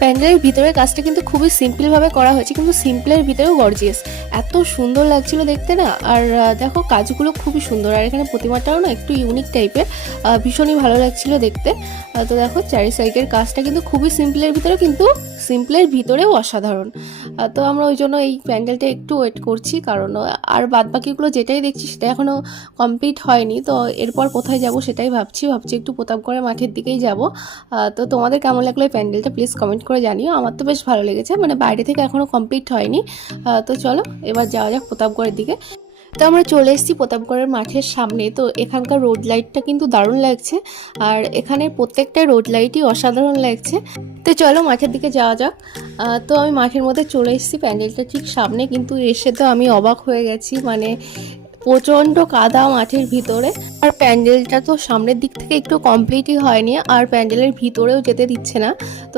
প্যান্ডেলের ভিতরের কাজটা কিন্তু খুবই সিম্পলভাবে করা হয়েছে, কিন্তু সিম্পলের ভিতরেও গর্জিয়াস, এত সুন্দর লাগছিল দেখতে না। আর দেখো কাজগুলো খুবই সুন্দর, আর এখানে প্রতিমাটাও না একটু ইউনিক টাইপের, ভীষণই ভালো লাগছিল দেখতে। তো দেখো চারি সাইডের কাজটা কিন্তু খুবই সিম্পলের ভিতরে, কিন্তু সিম্পলের ভিতরেও অসাধারণ। তো আমরা ওই জন্য এই প্যান্ডেলটা একটু ওয়েট করছি, কারণ আর বাদবাকিগুলো যেটাই দেখছি সেটা এখনও কমপ্লিট হয়নি। তো এরপর কোথায় যাব সেটাই ভাবছি একটু প্রতাপগড়ের মাঠের দিকেই যাব। তো তোমাদের কেমন লাগলো এই প্যান্ডেলটা প্লিজ কমেন্ট করে জানিও। আমার তো বেশ ভালো লেগেছে, মানে বাইরে থেকে এখনও কমপ্লিট হয়নি। তো চলো এবার যাওয়া যাক প্রতাপগড়ের দিকে। তো আমরা চলে এসেছি প্রতাপগড়ের মাঠের সামনে। তো এখানকার রোড লাইটটা কিন্তু দারুণ লাগছে, আর এখানে প্রত্যেকটা রোড লাইটই অসাধারণ লাগছে। তো চলো মাঠের দিকে যাওয়া যাক। তো আমি মাঠের মধ্যে চলে এসেছি, প্যান্ডেলটা ঠিক সামনে, কিন্তু এসে তো আমি অবাক হয়ে গেছি, মানে প্রচণ্ড কাদা মাঠের ভিতরে। আর প্যান্ডেলটা তো সামনের দিক থেকে একটু কমপ্লিটই হয়নি, আর প্যান্ডেলের ভিতরেও যেতে দিচ্ছে না। তো